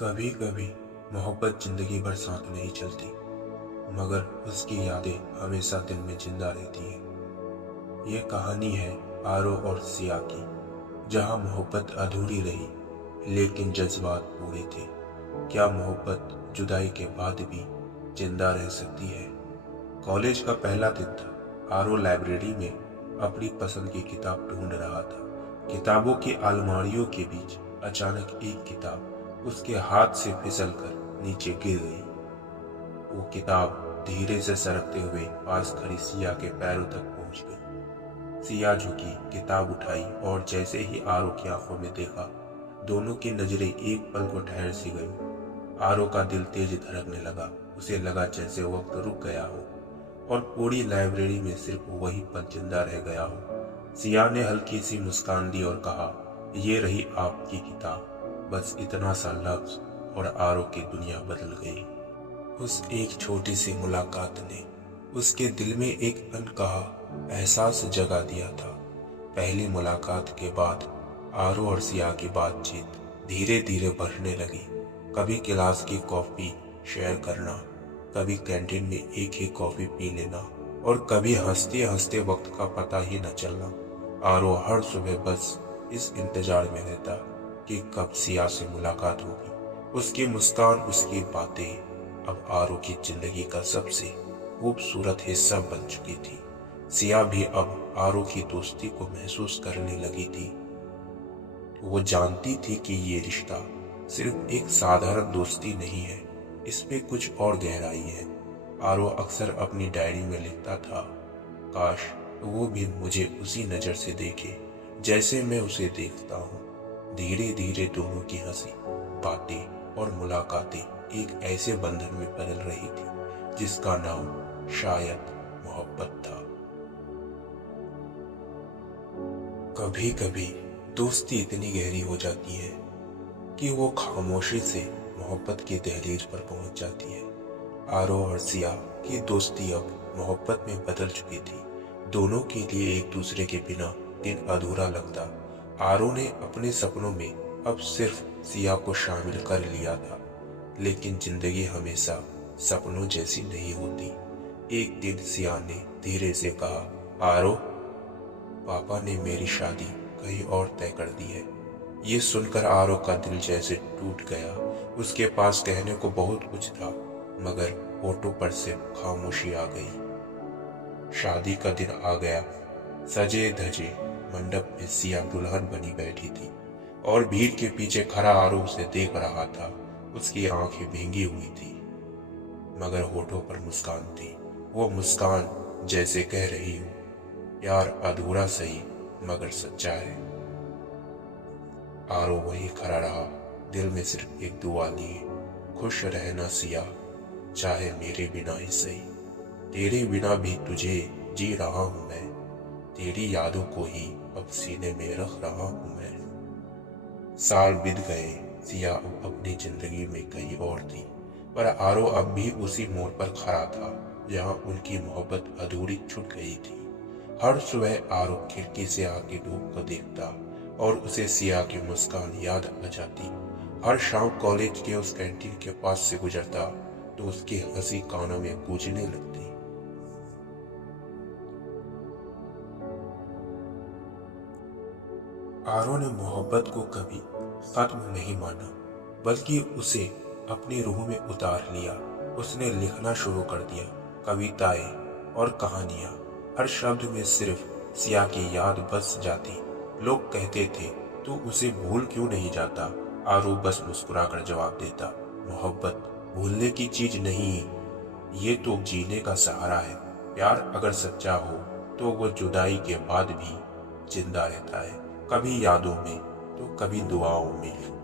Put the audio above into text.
कभी कभी मोहब्बत जिंदगी भर साथ नहीं चलती, मगर उसकी यादें हमेशा दिल में जिंदा रहती है। ये कहानी है आरो और सिया की, जहां मोहब्बत अधूरी रही लेकिन जज्बात पूरे थे। क्या मोहब्बत जुदाई के बाद भी जिंदा रह सकती है? कॉलेज का पहला दिन था। आरो लाइब्रेरी में अपनी पसंद की किताब ढूंढ रहा था। किताबों की अलमारियों के बीच अचानक एक किताब उसके हाथ से फिसलकर नीचे गिर गई। वो किताब धीरे से सरकते हुए पास खड़ी सिया के पैरों तक पहुंच गई। सिया झुकी, किताब उठाई और जैसे ही आरो की आंखों में देखा, दोनों की नजरें एक पल को ठहर सी गई। आरो का दिल तेज धड़कने लगा। उसे लगा जैसे वक्त रुक गया हो और पूरी लाइब्रेरी में सिर्फ वही पल जिंदा रह गया हो। सिया ने हल्की सी मुस्कान दी और कहा, ये रही आपकी किताब। बस इतना सा लफ्ज और आरो की दुनिया बदल गई। उस एक छोटी सी मुलाकात ने उसके दिल में एक अनकहा एहसास जगा दिया था। पहली मुलाकात के बाद आरो और सिया की बातचीत धीरे धीरे बढ़ने लगी। कभी क्लास की कॉफी शेयर करना, कभी कैंटीन में एक ही कॉफी पी लेना और कभी हंसते हंसते वक्त का पता ही न चलना। आरो हर सुबह बस इस इंतजार में रहता कि कब सिया से मुलाकात होगी। उसकी मुस्कान, उसकी बातें अब आरो की जिंदगी का सबसे खूबसूरत हिस्सा बन चुकी थी। सिया भी अब आरो की दोस्ती को महसूस करने लगी थी। वो जानती थी कि ये रिश्ता सिर्फ एक साधारण दोस्ती नहीं है, इसमें कुछ और गहराई है। आरो अक्सर अपनी डायरी में लिखता था, काश वो भी मुझे उसी नजर से देखे जैसे मैं उसे देखता हूँ। धीरे धीरे दोनों की हंसी, बातें और मुलाकातें एक ऐसे बंधन में बदल रही थी जिसका नाम शायद मोहब्बत था। कभी कभी दोस्ती इतनी गहरी हो जाती है कि वो खामोशी से मोहब्बत की दहलीज पर पहुंच जाती है। आरो और सिया की दोस्ती अब मोहब्बत में बदल चुकी थी। दोनों के लिए एक दूसरे के बिना दिन अधूरा लगता। आरो ने अपने सपनों में अब सिर्फ सिया को शामिल कर लिया था, लेकिन जिंदगी हमेशा सपनों जैसी नहीं होती। एक दिन सिया ने धीरे से कहा, आरो, पापा ने मेरी शादी कहीं और तय कर दी है। ये सुनकर आरो का दिल जैसे टूट गया। उसके पास कहने को बहुत कुछ था, मगर होठों पर से खामोशी आ गई। शादी का दिन आ गया। सजे धजे मंडप में सिया दुल्हन बनी बैठी थी और भीड़ के पीछे खड़ा आरो उसे देख रहा था। उसकी आंखें भींगी हुई थी, मगर होठों पर मुस्कान थी। वो मुस्कान जैसे कह रही हो, प्यार अधूरा सही मगर सच्चा है। आरो वही खड़ा रहा, दिल में सिर्फ एक दुआ लिए, खुश रहना सिया, चाहे मेरे बिना ही सही। तेरे बिना भी तुझे जी रहा हूं मैं, तेरी यादों को ही अब सीने में रख रहा हूं मैं। साल बीत गए। सिया अब अपनी जिंदगी में कहीं और थी, पर आरो अब भी उसी मोड़ पर खड़ा था जहां उनकी मोहब्बत अधूरी छूट गई थी। हर सुबह आरो खिड़की से आके धूप को देखता और उसे सिया की मुस्कान याद आ जाती। हर शाम कॉलेज के उस कैंटीन के पास से गुजरता तो उसकी हंसी कानों में गूंजने लगती। आरो ने मोहब्बत को कभी खत्म नहीं माना, बल्कि उसे अपनी रूह में उतार लिया। उसने लिखना शुरू कर दिया, कविताएं और कहानियां। हर शब्द में सिर्फ सिया की याद बस जाती। लोग कहते थे, तू उसे भूल क्यों नहीं जाता? आरो बस मुस्कुराकर जवाब देता, मोहब्बत भूलने की चीज नहीं, ये तो जीने का सहारा है। प्यार अगर सच्चा हो तो वो जुदाई के बाद भी जिंदा रहता है, कभी यादों में तो कभी दुआओं में।